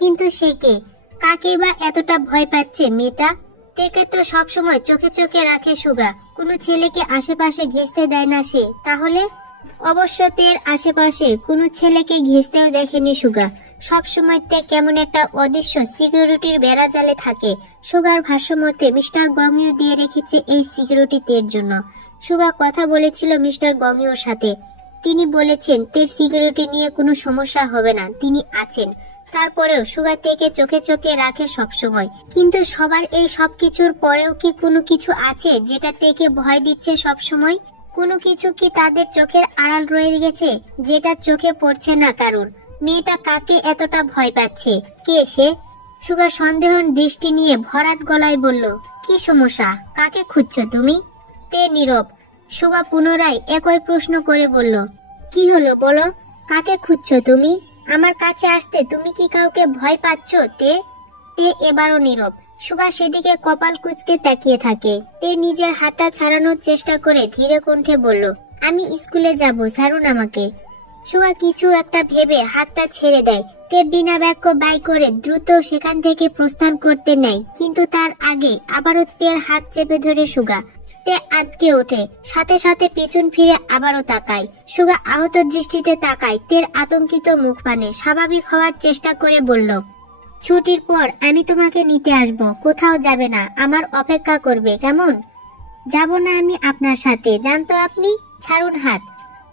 কিন্তু সে কে? কাকে বা এতটা ভয় পাচ্ছে মেয়েটা? তেকে তো সবসময় চোখে চোখে রাখে সুগা, কোনো ছেলেকে আশেপাশে ঘেঁষতে দেয় না সে। তাহলে অবশ্য তের আশেপাশে কোনো ছেলেকে ঘেঁষতেও দেখেনি সুগা। সবসময় তে কেমন একটা অদৃশ্য সিকিউরিটির বেড়া জালে থাকে। সুগার ভাষ্যমতে মিস্টার গমিও দিয়ে রেখেছে এই সিকিউরিটি তের জন্য। সুগা কথা বলেছিল মিস্টার গমিওর সাথে, তিনি বলেছেন তের সিকিউরিটি নিয়ে কোনো সমস্যা হবে না, তিনি আছেন। তারপরেও সুগা তেকে চোখে চোখে রাখে সবসময়। কিন্তু সবার এই সবকিছুর পরেও কি কোনো কিছু আছে যেটা তেকে ভয় দিচ্ছে সবসময়? কোনো কিছু কি তাদের চোখের আড়াল রয়ে গেছে যেটা চোখে পড়ছে না কারণ? মেয়েটা কাকে এতটা ভয় পাচ্ছে? কে সে? সুগা সন্দেহ দৃষ্টি নিয়ে ভরাট গলায় বলল, কি সমস্যা? কাকে খুঁজছো তুমি? তে নীরব। সুগা পুনরায় একই প্রশ্ন করে বলল, কি হলো বলো, কাকে খুঁজছো তুমি? আমার কাছে আসতে তুমি কি কাউকে ভয় পাচ্ছ? তে এবারও নীরব। সুগা সেদিকে কপাল কুঁচকে তাকিয়ে থাকে। তে নিজের হাতটা ছাড়ানোর চেষ্টা করে ধীরে কণ্ঠে বলল, আমি স্কুলে যাব, ছাড়ুন আমাকে। সুগা কিছু একটা ভেবে হাতটা ছেড়ে দেয়। তে বিনা বাক্য বাই করে দ্রুত সেখান থেকে প্রস্থান করতে নেয়, কিন্তু তার আগে আবারও তের হাত চেপে ধরে সুগা। তে আটকে ওঠে, সাথে সাথে পিছন ফিরে আবারও তাকায়। সুগা আহত দৃষ্টিতে তাকায় তের আতঙ্কিত মুখ পানে। স্বাভাবিক হওয়ার চেষ্টা করে বলল, ছুটির পর আমি তোমাকে নিতে আসব, কোথাও যাবে না, আমার অপেক্ষা করবে, কেমন? যাব না আমি আপনার সাথে, জানতো আপনি, ছাড়ুন হাত।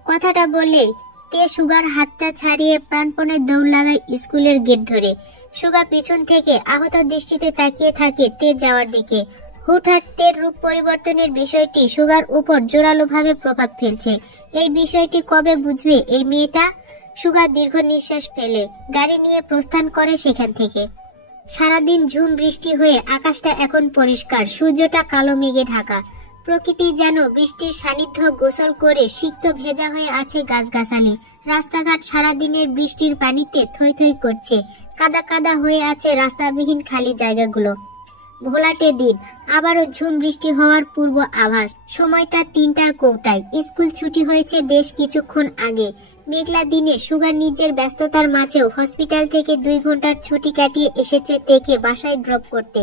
কথাটা বলে তে সুগার হাতটা ছাড়িয়ে প্রাণপণে দৌড় লাগায় স্কুলের গেট ধরে। সুগা পিছন থেকে আহত দৃষ্টিতে তাকিয়ে থাকে তের যাওয়ার দিকে। হুটহাট তের রূপ পরিবর্তনের বিষয়টি সুগার উপর জোরালোভাবে প্রভাব ফেলছে। এই বিষয়টি কবে বুঝবে এই মেয়েটা? সুগা দীর্ঘ নিঃশ্বাস ফেলে গাড়ি নিয়ে প্রস্থান করে সেখান থেকে। সারাদিন ঝুম বৃষ্টি হয়ে আকাশটা এখন পরিষ্কার, সূর্যটা কালো মেঘে ঢাকা। প্রকৃতি যেন বৃষ্টির সান্নিধ্য গোসল করে সিক্ত ভেজা হয়ে আছে গাছগাছালি। রাস্তাঘাট সারাদিনের বৃষ্টির পানিতে থই থই করছে, কাদা কাদা হয়ে আছে রাস্তাবিহীন খালি জায়গাগুলো। ভোলাটে দিন, আবারও ঝুম বৃষ্টি হওয়ার পূর্ব আভাস। সময়টা 3টার কৌটায়। স্কুল ছুটি হয়েছে বেশ কিছুক্ষণ আগে। মেঘলা দিনে সুগার নিজের ব্যস্ততার মাঝেও হসপিটাল থেকে 2 ঘন্টার ছুটি কাটিয়ে এসেছে তেকে বাসায় ড্রপ করতে।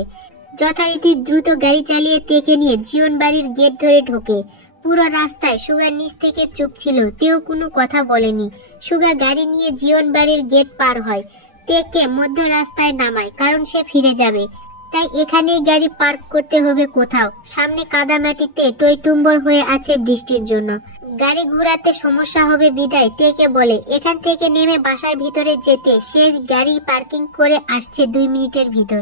যথারীতি দ্রুত গাড়ি চালিয়ে তেকে নিয়ে জীবন বাড়ির গেট ধরে ঢোকে। পুরো রাস্তায় সুগার নিচ থেকে চুপ ছিল, তেও কোনো কথা বলেনি। সুগা গাড়ি নিয়ে জীবন বাড়ির গেট পার হয়, তেকে মধ্য রাস্তায় নামায়, কারণ সে ফিরে যাবে। তাই এখানেই গাড়ি পার্ক করতে হবে কোথাও। সামনে কাদামাটিতে টইটুম্বর হয়ে আছে বৃষ্টির জন্য। গাড়ি ঘোরাতে সমস্যা হবে বিদায় তেকে বলে এখান থেকে নেমে বাসার ভিতরে যেতে সে গাড়ি পার্কিং করে আসছে 2 মিনিটের ভিতর।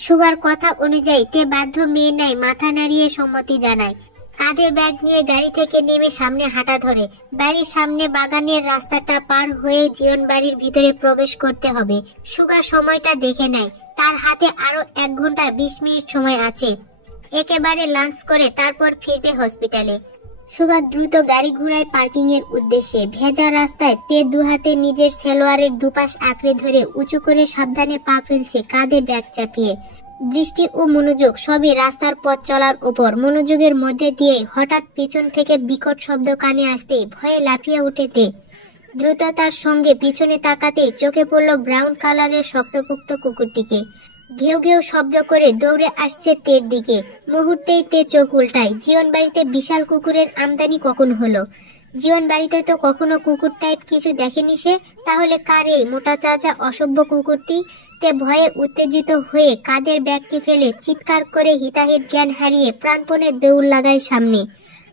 সুগার কথা অনুযায়ী তে বাধ্য মেয়ে নাই মাথা নাড়িয়ে সম্মতি জানায়। কাঁধে ব্যাগ নিয়ে গাড়ি থেকে নেমে সামনে হাঁটা ধরে। বাড়ির সামনে বাগানের রাস্তাটা পার হয়ে জীবন বাড়ির ভিতরে প্রবেশ করতে হবে। সুগা সময়টা দেখে নেয়, তার হাতে আরো 1 ঘন্টা 20 মিনিট সময় আছে। একেবারে লাঞ্চ করে তারপর ফিরবে হসপিটালে। সুগা দ্রুত গাড়ি ঘুরায় পার্কিং এর উদ্দেশ্যে। ভেজা রাস্তায় তে 2 হাতে নিজের সেলোয়ারের দুপাশ আঁকড়ে ধরে উঁচু করে সাবধানে পা ফেলছে, কাঁধে ব্যাগ চাপিয়ে। দৃষ্টি ও মনোযোগ সবই রাস্তার পথ চলার উপর। মনোযোগের মধ্যে দিয়ে হঠাৎ পিছন থেকে বিকট শব্দ কানে আসতে ভয়ে লাফিয়ে উঠেতে দ্রুততার সঙ্গে পিছনে তাকাতে চোখে পড়ল ব্রাউন কালারের শক্তপোক্ত কুকুরটিকে। ঘেউ ঘেউ শব্দ করে দৌড়ে আসছে তের দিকে। মুহূর্তেই তে চোখ উল্টায়। জীবন বাড়িতে বিশাল কুকুরের আমদানি কখন হলো? জীবন বাড়িতে তো কখনো কুকুর টাইপ কিছু দেখেনি সে, তাহলে কার এই মোটা তাজা অসভ্য কুকুরটি? তে ভয়ে উত্তেজিত হয়ে কাঁধের ব্যাগটি ফেলে চিৎকার করে হিতাহিত জ্ঞান হারিয়ে প্রাণপণে দৌড় লাগায় সামনে।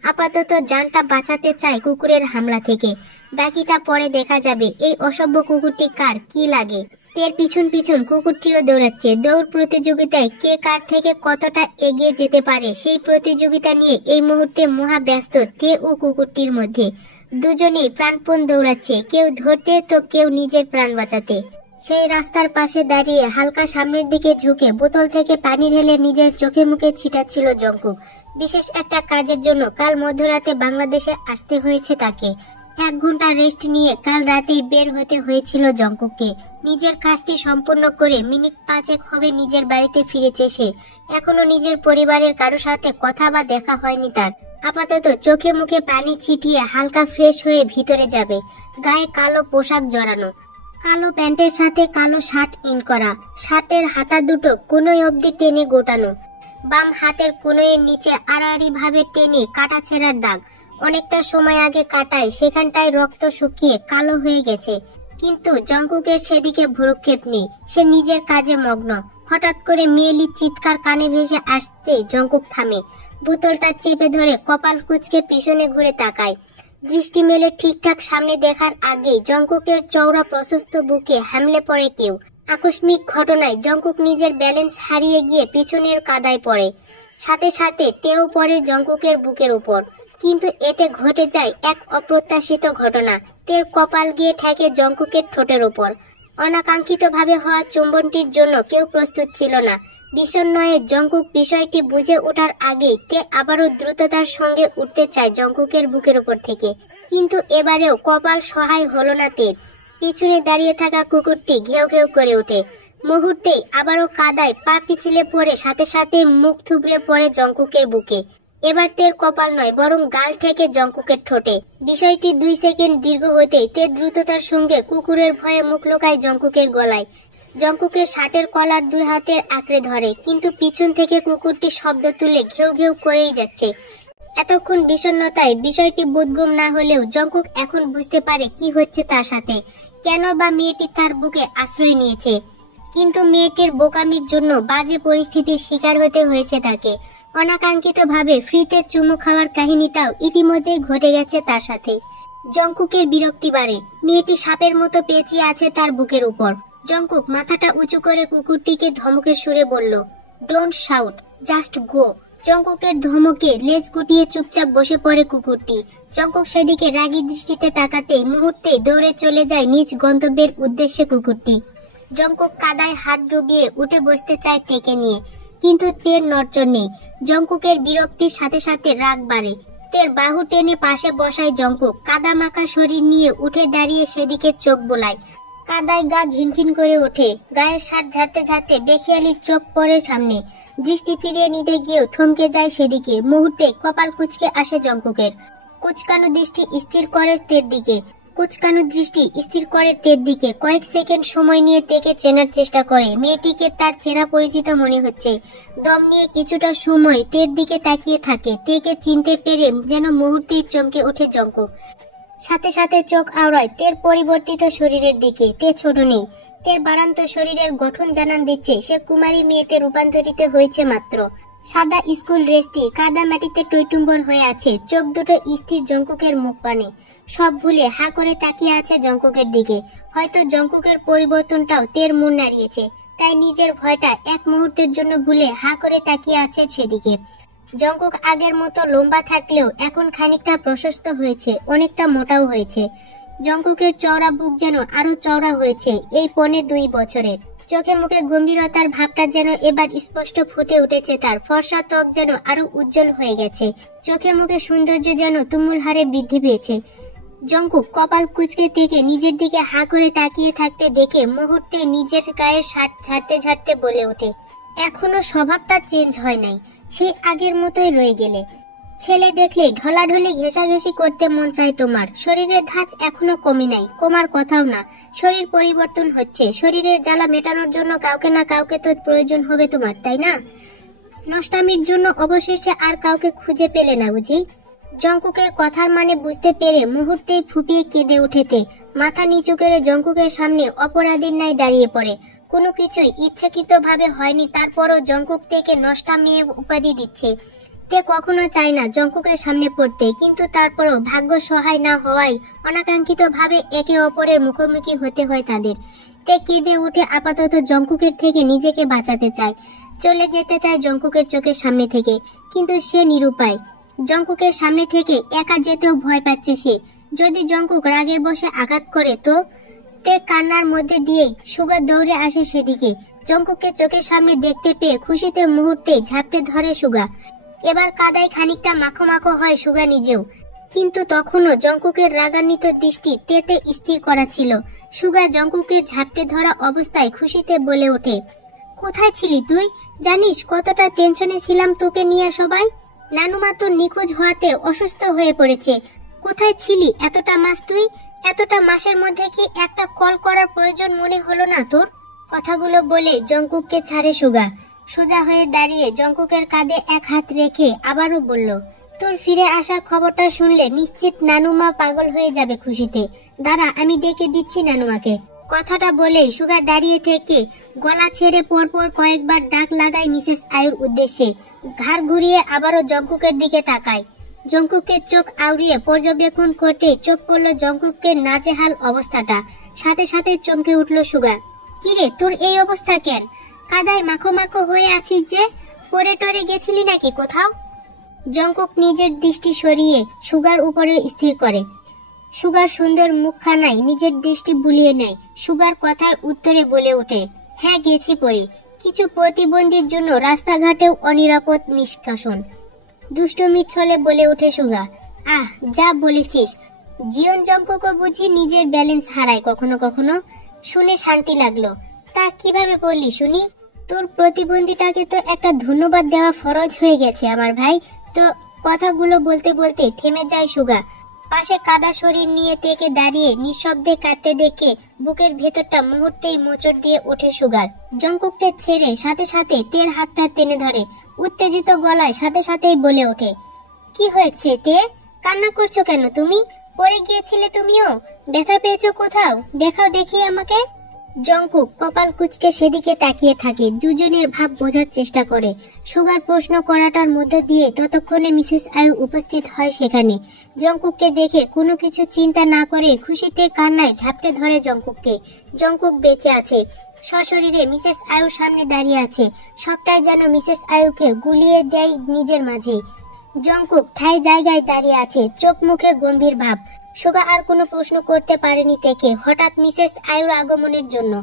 আপাতত জানটা বাঁচাতে চায় কুকুরের হামলা থেকে, বাকিটা পরে দেখা যাবে। এই অসভ্য কুকুরটি কার, কি লাগে? তের পিছন পিছন কুকুরটিও দৌড়াচ্ছে। দৌড় প্রতিযোগিতায় কে কার থেকে কতটা এগিয়ে যেতে পারে সেই প্রতিযোগিতা নিয়ে এই মুহূর্তে মহা ব্যস্ত তে ও কুকুরটির মধ্যে। দুজনেই প্রাণপণ দৌড়াচ্ছে, কেউ ধরতে তো কেউ নিজের প্রাণ বাঁচাতে। সেই রাস্তার পাশে দাঁড়িয়ে হালকা সামনের দিকে ঝুঁকে বোতল থেকে পানি ঢেলে নিজের চোখে মুখে ছিটাচ্ছিল জঙ্কুক। বিশেষ একটা কাজের জন্য কাল মধ্যরাতে বাংলাদেশে আসতে হয়েছে তাকে। 1 ঘন্টা রেস্ট নিয়ে কাল রাতেই বের হতে হয়েছিল জঙ্কুককে। নিজের কাজটি সম্পূর্ণ করে মিনিট 5 হবে নিজের বাড়িতে ফিরেছে সে। এখনো নিজের পরিবারের কারো সাথে কথা বা দেখা হয়নি তার। আপাতত চোখে মুখে পানি ছিটিয়ে হালকা ফ্রেশ হয়ে ভিতরে যাবে। গায়ে কালো পোশাক জড়ানো, কালো প্যান্টের সাথে কালো শার্ট ইন করা। শার্টের হাতা দুটো কোনোই অবধি টেনে গোটানো। বাম হাতের কোনোয়ের নিচে আড়াআড়ি ভাবে টেনে কাটা ছেঁড়ার দাগ। অনেকটা সময় আগে কাটায় সেখানটায় রক্ত শুকিয়ে কালো হয়ে গেছে, কিন্তু জঙ্কুকের সেদিকে ভ্রুক্ষেপ নেই। সে নিজের কাজে মগ্ন। হঠাৎ করে মেয়েলির চিৎকার কানে ভেসে আসতে জঙ্কুক থামে। বোতলটা চেপে ধরে কপাল কুঁচকে পিছনে ঘুরে তাকায়। দৃষ্টি মেলে ঠিকঠাক সামনে দেখার আগেই জঙ্কুকের চওড়া প্রশস্ত বুকে হামলে পড়ে কেউ। আকস্মিক ঘটনায় জঙ্কুক নিজের ব্যালেন্স হারিয়ে গিয়ে পিছনের কাদায় পড়ে। সাথে সাথে তেও পড়ে জঙ্কুকের বুকের উপর। কিন্তু এতে ঘটে যায় এক অপ্রত্যাশিত ঘটনা। তের কপাল গিয়ে ঠেকে জঙ্কুকের ঠোঁটের উপর। অনাকাঙ্ক্ষিতভাবে হওয়া চুম্বনটির জন্য কেউ প্রস্তুত ছিল না। বিষণ্ণয়ে জঙ্কুক বিষয়টি বুঝে ওঠার আগেই তে আবারও দ্রুততার সঙ্গে উঠতে চায় জঙ্কুকের বুকের উপর থেকে, কিন্তু এবারেও কপাল সহায় হলো না তের। পিছনে দাঁড়িয়ে থাকা কুকুরটি ঘেউ ঘেউ করে ওঠে। মুহূর্তেই আবারও কাদায় পা পিছলে পড়ে সাথে সাথে মুখ থুবড়ে পড়ে জঙ্কুকের বুকে। এবার তের কপাল নয় বরং গাল ঠেকে জঙ্কুকের ঠোঁটে। বিষয়টি 2 সেকেন্ড দীর্ঘ হতেই তে দ্রুততার সঙ্গে কুকুরের ভয়ে মুখ লোকায় জঙ্কুকের গলায়। জঙ্কুকের শার্টের কলার 2 হাতের আঁকড়ে ধরে, কিন্তু পিছন থেকে কুকুরটি শব্দ তুলে ঘেউ ঘেউ করেই যাচ্ছে। এতক্ষণ বিষণ্ণতায় বিষয়টি বোধগম্য না হলেও জঙ্কুক এখন বুঝতে পারে কি হচ্ছে তার সাথে, কেন বা মেয়েটি তার বুকে আশ্রয় নিয়েছে। কিন্তু মেয়েটির বোকামির জন্য বাজে পরিস্থিতির শিকার হতে হয়েছে তাকে। অনাকাঙ্ক্ষিতভাবে ফ্রিতে চুমু খাওয়ার কাহিনীটাও ইতিমধ্যেই ঘটে গেছে তার সাথে। জঙ্কুকের বিরক্তি বাড়ে। মেয়েটি সাপের মতো পেঁচিয়ে আছে তার বুকের উপর। জঙ্কুক মাথাটা উঁচু করে কুকুরটিকে ধমকের সুরে বলল, ডোন্ট শাউট, জাস্ট গো। জঙ্কুকের ধমকে লেজ গুটিয়ে চুপচাপ বসে পড়ে কুকুরটি। জঙ্কুক সেদিকে রাগী দৃষ্টিতে তাকাতেই মুহূর্তেই দৌড়ে চলে যায় নিজ গন্তব্যের উদ্দেশ্যে কুকুরটি। জঙ্কুক কাদায় হাত ডুবিয়ে উঠে বসতে চায় তেকে নিয়ে, কিন্তু তের নড়চড় নেই। জঙ্কুকের বিরক্তির সাথে সাথে রাগ বাড়ে। তের বাহু টেনে পাশে বসায় জঙ্কুক। কাদা মাখা শরীর নিয়ে উঠে দাঁড়িয়ে সেদিকে চোখ বোলায়। কাদায় গা ঘিনঘিন করে ওঠে। গায়ের শার্ট ঝাড়তে ঝাড়তে বেখিয়ালি চোখ পড়ে সামনে। দৃষ্টি ফিরিয়ে নিতে গিয়েও থমকে যায় সেদিকে। মুহূর্তে কপাল কুঁচকে আসে জঙ্কুকের। কুচকানো দৃষ্টি স্থির করে তের দিকে। কুচকানো দৃষ্টি স্থির করে তের দিকে, কয়েক সেকেন্ড সময় নিয়ে তেকে চেনার চেষ্টা করে। মেয়েটিকে তার চেনা পরিচিত মনে হচ্ছে। দম নিয়ে কিছুটা সময় তের দিকে তাকিয়ে থাকে। তেকে চিনতে পেরে যেন মুহূর্তেই চমকে ওঠে জঙ্কুক। সাথে সাথে চোখ আওড়ায় তের পরিবর্তিত শরীরের দিকে। তে ছোট নেই, তের বাড়ান্ত শরীরের গঠন জানান দিচ্ছে সে কুমারী মেয়েতে রূপান্তরিত হয়েছে মাত্র। সাদা স্কুল ড্রেসটি কাদা মাটিতে টইটুম্বর হয়ে আছে। চোখ দুটো স্থির জঙ্কুকের মুখ পানে। সব ভুলে হা করে তাকিয়ে আছে জঙ্কুকের দিকে। হয়তো জঙ্কুকের পরিবর্তনটাও তের মন নাড়িয়েছে, তাই নিজের ভয়টা এক মুহূর্তের জন্য ভুলে হা করে তাকিয়ে আছে সেদিকে। জঙ্কুক আগের মতো লম্বা থাকলেও এখন খানিকটা প্রশস্ত হয়েছে, অনেকটা মোটাও হয়েছে। জঙ্কুকের চওড়া বুক যেন আরো চওড়া হয়েছে এই 2.5 বছরের। চোখে মুখে গম্ভীরতার ভাবটা যেন এবার স্পষ্ট ফুটে উঠেছে তার। ফর্সা ত্বক যেন আরো উজ্জ্বল হয়ে গেছে। চোখে মুখে সৌন্দর্য যেন তুমুল হারে বৃদ্ধি পেয়েছে। জঙ্কুক কপাল কুঁচকে থেকে নিজের দিকে হা করে তাকিয়ে থাকতে দেখে মুহূর্তে নিজের গায়ের শার্ট ঝাড়তে ঝাড়তে বলে ওঠে, এখনো স্বভাবটা চেঞ্জ হয় নাই, সেই আগের মতোই রয়ে গেলে। ছেলে দেখলে ঢলাঢলি ঘেঁষাঘেঁষি করতে মন চায় তোমার। শরীরের ধাঁচ এখনো কমে নাই, কমার কথাও না। শরীর পরিবর্তন হচ্ছে। শরীরের জ্বালা মেটানোর জন্য কাউকে না কাউকে তো প্রয়োজন হবে তোমার, তাই না? নষ্টামির জন্য অবশেষে আর কাউকে খুঁজে পেলে না বুঝি? জঙ্কুকের কথার মানে বুঝতে পেরে মুহূর্তেই ফুপিয়ে কেঁদে উঠেতে মাথা নিচু করে জঙ্কুকের সামনে অপরাধীর ন্যায় দাঁড়িয়ে পড়ে। কোনো কিছুই ইচ্ছাকৃত ভাবে হয়নি, তারপরও জঙ্কুক থেকে নষ্টা মেয়ে উপাধি দিচ্ছে। তে কখনো চায় না জঙ্কুকের সামনে পড়তে, কিন্তু তারপরও ভাগ্য সহায় না হওয়ায় অনাকাঙ্ক্ষিত ভাবে একে অপরের মুখোমুখি হতে হয় তাদের। তে কেঁদে উঠে আপাতত জঙ্কুকের থেকে নিজেকে বাঁচাতে চায়, চলে যেতে চায় জঙ্কুকের চোখের সামনে থেকে, কিন্তু সে নিরুপায়। জঙ্কুকের সামনে থেকে একা যেতেও ভয় পাচ্ছে সে। যদি জঙ্কুক রাগের বশে আঘাত করে তো? তে কান্নার মধ্যে দিয়েই সুগা দৌড়ে আসে সেদিকে। জঙ্কুককে চোখের সামনে দেখতে পেয়ে খুশিতে মুহূর্তে ঝাপটে ধরে সুগা। এবার কাদায় খানিকটা মাখো মাখো হয় সুগা নিজেও, কিন্তু তখনও জঙ্কুকের রাগান্বিত দৃষ্টি তেতে স্থির করা ছিল। সুগা জঙ্কুকের ঝাপটে ধরা অবস্থায় খুশিতে বলে ওঠে, কোথায় ছিলি তুই? জানিস কতটা টেনশনে ছিলাম তোকে নিয়ে সবাই। নানুমা তোর নিখোঁজ হওয়াতে অসুস্থ হয়ে পড়েছে। কোথায় ছিলি এতটা মাস তুই? এতটা মাসের মধ্যে কি একটা কল করার প্রয়োজন মনে হলো না তোর? কথাগুলো বলে জঙ্কুককে ছাড়ে সুগা। সোজা হয়ে দাঁড়িয়ে জঙ্কুকের কাঁধে এক হাত রেখে আবারও বলল, তোর ফিরে আসার খবরটা শুনলে নিশ্চিত নানুমা পাগল হয়ে যাবে খুশিতে। দাঁড়া, আমি ডেকে দিচ্ছি নানুমাকে। কথাটা বলে সুগা দাঁড়িয়ে থেকে গলা ছেড়ে পরপর কয়েকবার ডাক লাগায় মিসেস আয়ুর উদ্দেশ্যে। ঘাড় ঘুরিয়ে আবারও জঙ্কুকের দিকে তাকায়। জঙ্কুকের চোখ আউড়িয়ে পর্যবেক্ষণ করতে চোখ পড়ল জঙ্কুকের নাজেহাল অবস্থাটা। সাথে সাথে চমকে উঠল সুগা। কিরে, তোর এই অবস্থা কেন? কাদায় মাখো মাখো হয়ে আছিস যে, পরে টরে গেছিলি নাকি কোথাও? জঙ্কুক নিজের দৃষ্টি সরিয়ে সুগার উপরে স্থির করে। সুগার সুন্দর মুখখানায় নিজের দৃষ্টি বুলিয়ে নেয়। সুগার কথার উত্তরে বলে ওঠে, হ্যাঁ গেছি পরে, কিছু প্রতিবন্ধীর জন্য রাস্তাঘাটেও অনিরাপদ নিষ্কাশন। দুষ্টুমির ছলে বলে ওঠে সুগা। আহ, যা বলেছিস। জীবন জঙ্কুকও বুঝি নিজের ব্যালেন্স হারায় কখনো কখনো। শুনে শান্তি লাগলো। তা কিভাবে বললি শুনি? তোর প্রতিবন্ধীটাকে তো একটা ধন্যবাদ দেওয়া ফরজ হয়ে গেছে আমার ভাই। তো কথাগুলো বলতে বলতে থেমে যায় সুগা। পাশে কাদা শরীর নিয়ে তেকে দাঁড়িয়ে নিঃশব্দে কাঁদতে দেখে বুকের ভেতরটা মুহূর্তেই মোচড় দিয়ে ওঠে সুগার। জঙ্কুককে ছেড়ে সাথে সাথে তের হাতটা টেনে ধরে উত্তেজিত গলায় সাথে সাথেই বলে ওঠে, কি হয়েছে তে? কান্না করছো কেন তুমি? পড়ে গিয়েছিলে তুমিও? ব্যথা পেয়েছো কোথাও? দেখাও দেখি আমাকে। জঙ্কুক কপাল কুঁচকে সেদিকে তাকিয়ে থাকে, দুজনের ভাব বোঝার চেষ্টা করে। সুগার প্রশ্ন করাটার মধ্যে দিয়ে ততক্ষণে মিসেস আয়ু উপস্থিত হয় সেখানে। জঙ্কুককে দেখে কোনো কিছু চিন্তা না করে খুশিতে কান্নায় ঝাপটে ধরে জঙ্কুককে। জঙ্কুক বেঁচে আছে, সশরীরে মিসেস আয়ুর সামনে দাঁড়িয়ে আছে। সবটাই যেন মিসেস আয়ুকে গুলিয়ে দেয় নিজের মাঝে। জঙ্কুক ঠাই জায়গায় দাঁড়িয়ে আছে, চোখ মুখে গম্ভীর ভাব। সুগা আর কোনো প্রশ্ন করতে পারেনি থেকে। হঠাৎ মিসেস আয়ুর আগমনের জন্য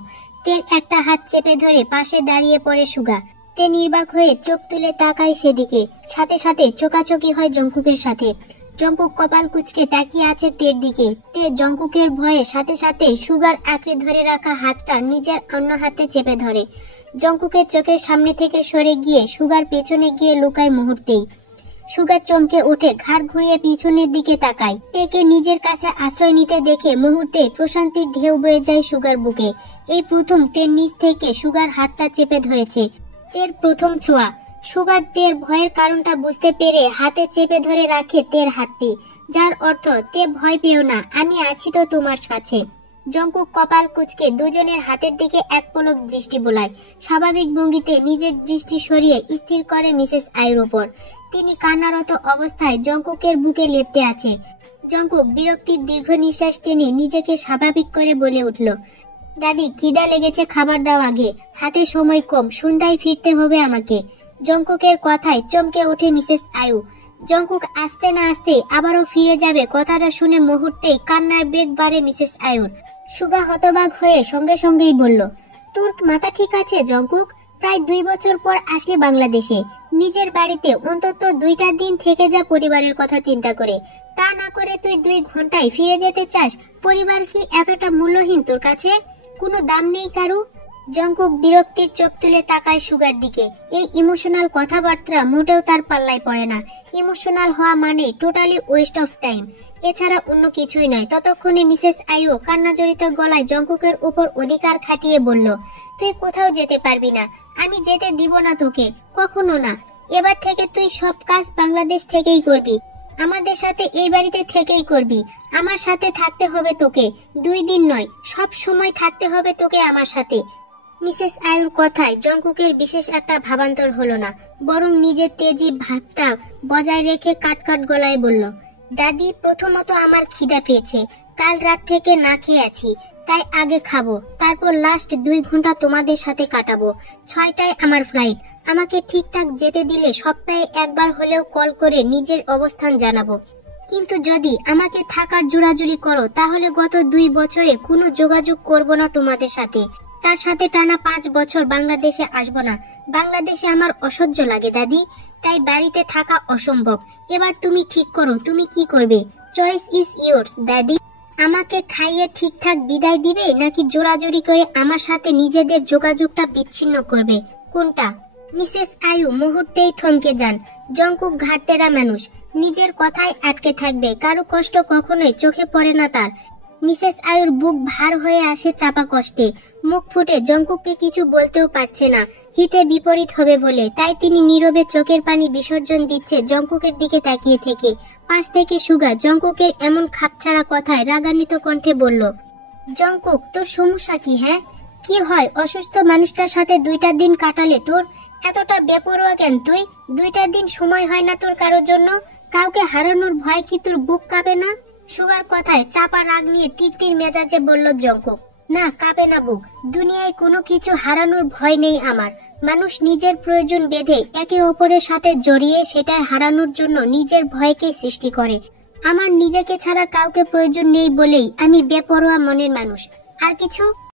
তের একটা হাত চেপে ধরে পাশে দাঁড়িয়ে পড়ে সুগা। তে নির্বাক হয়ে চোখ তুলে তাকায় সেদিকে। সাথে সাথে চোকাচোকি হয় জঙ্কুকের সাথে। জঙ্কুক কপাল কুঁচকে তাকিয়ে আছে তের দিকে। তে জঙ্কুকের ভয়ে সাথে সাথে সুগার আঁকড়ে ধরে রাখা হাতটা নিজের অন্য হাতে চেপে ধরে। জঙ্কুকের চোখের সামনে থেকে সরে গিয়ে সুগার পেছনে গিয়ে লুকায় মুহূর্তেই। সুগা চমকে উঠে ঘাড় ঘুরিয়ে পিছনের দিকে তাকায়। তেকে নিজের কাছে আশ্রয় নিতে দেখে মুহূর্তে প্রশান্তির ঢেউ বয়ে যায় সুগার বুকে। এই প্রথম তের নিচ থেকে সুগার হাতটা চেপে ধরেছে। তের প্রথম ছোঁয়া। সুগা তের ভয়ের কারণটা বুঝতে পেরে হাতে চেপে ধরে রাখে তের হাতটি, যার অর্থ তে ভয় পেও না, আমি আছি তো তোমার কাছে। জঙ্কুক কপাল কুঁচকে দুজনের হাতের দিকে এক পলক দৃষ্টি বোলায়। স্বাভাবিক ভঙ্গিতে নিজের দৃষ্টি সরিয়ে স্থির করে মিসেস আইর উপর। তিনি কান্নারত অবস্থায় জঙ্কুকের বুকে লেপ্টে আছে। জঙ্কুক বিরক্তির দীর্ঘ নিঃশ্বাস টেনে নিজেকে স্বাভাবিক করে বলে উঠল, দাদি খিদা লেগেছে, খাবার দাও আগে, হাতে সময় কম, সন্ধ্যায় ফিরতে হবে আমাকে। জঙ্কুকের কথায় চমকে ওঠে মিসেস আয়ু। জঙ্কুক আসতে না আসতে আবারও ফিরে যাবে কথাটা শুনে মুহূর্তেই কান্নার বেগ বাড়ে মিসেস আয়ুর। সুগা হতবাক হয়ে সঙ্গে সঙ্গেই বলল, তোর মাথা ঠিক আছে জঙ্কুক? প্রায় 2 বছর পর আসলে বাংলাদেশে, নিজের বাড়িতে অন্তত 2টা দিন থেকে যা পরিবারের কথা চিন্তা করে। তা না করে তুই 2 ঘন্টায় ফিরে যেতে চাস? পরিবার কি এতটা মূল্যহীন তোর কাছে? কোনো দাম নেই কারু? জঙ্কুক বিরক্তির চোখ তুলে তাকায় সুগার দিকে। এই ইমোশনাল কথাবার্তা মোটেও তার পাল্লায় পড়ে না। ইমোশনাল হওয়া মানে টোটালি ওয়েস্ট অফ টাইম, এছাড়া অন্য কিছুই নয়। ততক্ষণে মিসেস আইও কান্নাজড়িত গলায় জঙ্কুকের উপর অধিকার খাটিয়ে বলল, তুই কোথাও যেতে পারবি না, আমি যেতে দিব না তোকে, কখনো না। এবার থেকে তুই সব কাজ বাংলাদেশ থেকেই করবি, আমাদের সাথে এই বাড়িতে থেকেই করবি। আমার সাথে থাকতে হবে তোকে, 2 দিন নয়, সব সময় থাকতে হবে তোকে আমার সাথে। মিসেস আয়ুর কথায় জঙ্কুকের বিশেষ একটা ভাবান্তর হলো না, বরং নিজের তেজি ভাবটা বজায় রেখে কাটকাট গলায় বলল, দাদি প্রথমত আমার খিদা পেয়েছে, কাল রাত থেকে না খেয়ে আছি, তাই আগে খাবো, তারপর লাস্ট 2 ঘন্টা তোমাদের সাথে কাটাবো। 6টায় আমার ফ্লাইট, আমাকে ঠিকঠাক যেতে দিলে সপ্তাহে একবার হলেও কল করে নিজের অবস্থান জানাবো। কিন্তু যদি আমাকে থাকার জোরাজুরি করো তাহলে গত 2 বছরে কোনো যোগাযোগ করব না তোমাদের সাথে। তার সাথে টানা 5 বছর বাংলাদেশে আসবো না। বাংলাদেশে আমার অসহ্য লাগে দাদি, তাই বাড়িতে থাকা অসম্ভব। এবার তুমি ঠিক করো তুমি কি করবে। চয়েস ইজ ইয়োর্স দাদি। আমাকে খাইয়ে ঠিকঠাক বিদায় দিবে নাকি জোরাজুরি করে আমার সাথে নিজেদের যোগাযোগটা বিচ্ছিন্ন করবে, কোনটা? মিসেস আয়ু মুহূর্তেই থমকে যান। জঙ্কুক ঘাটতেরা মানুষ, নিজের কথায় আটকে থাকবে, কারো কষ্ট কখনোই চোখে পড়ে না তার। মিসেস আয়ুর বুক ভার হয়ে আসে চাপা কষ্টে, মুখ ফুটে জঙ্কুককে কিছু বলতেও পারছে না, হিতে বিপরীত হবে বলে। তাই তিনি নীরবে চোখের পানি বিসর্জন দিচ্ছে জঙ্কুকের দিকে তাকিয়ে থেকে। পাশ থেকে সুগা জঙ্কুকের এমন খাপছাড়া কথায় রাগান্বিত কণ্ঠে বলল, জঙ্কুক তোর সমস্যা কি? হ্যাঁ কি হয় অসুস্থ মানুষটার সাথে 2টা দিন কাটালে তোর এতটা বেপরোয়া কেন তুই? 2টা দিন সময় হয় না তোর কারোর জন্য? কাউকে হারানোর ভয় কি তোর বুক কাঁপে না? সুগার কথায় চাপা রাগ নিয়ে তিরতির মেজাজে বলল জঙ্কুক, না কাঁপে না বুক, দুনিয়ায় কোনো কিছু হারানোর ভয় নেই আমার। মানুষ নিজের প্রয়োজন বেঁধে একে অপরের সাথে জড়িয়ে সেটা হারানোর জন্য নিজের ভয়কে সৃষ্টি করে। আমার নিজেকে ছাড়া কাউকে প্রয়োজন নেই বলেই আমি বেপরোয়া মনের মানুষ, আর কিছু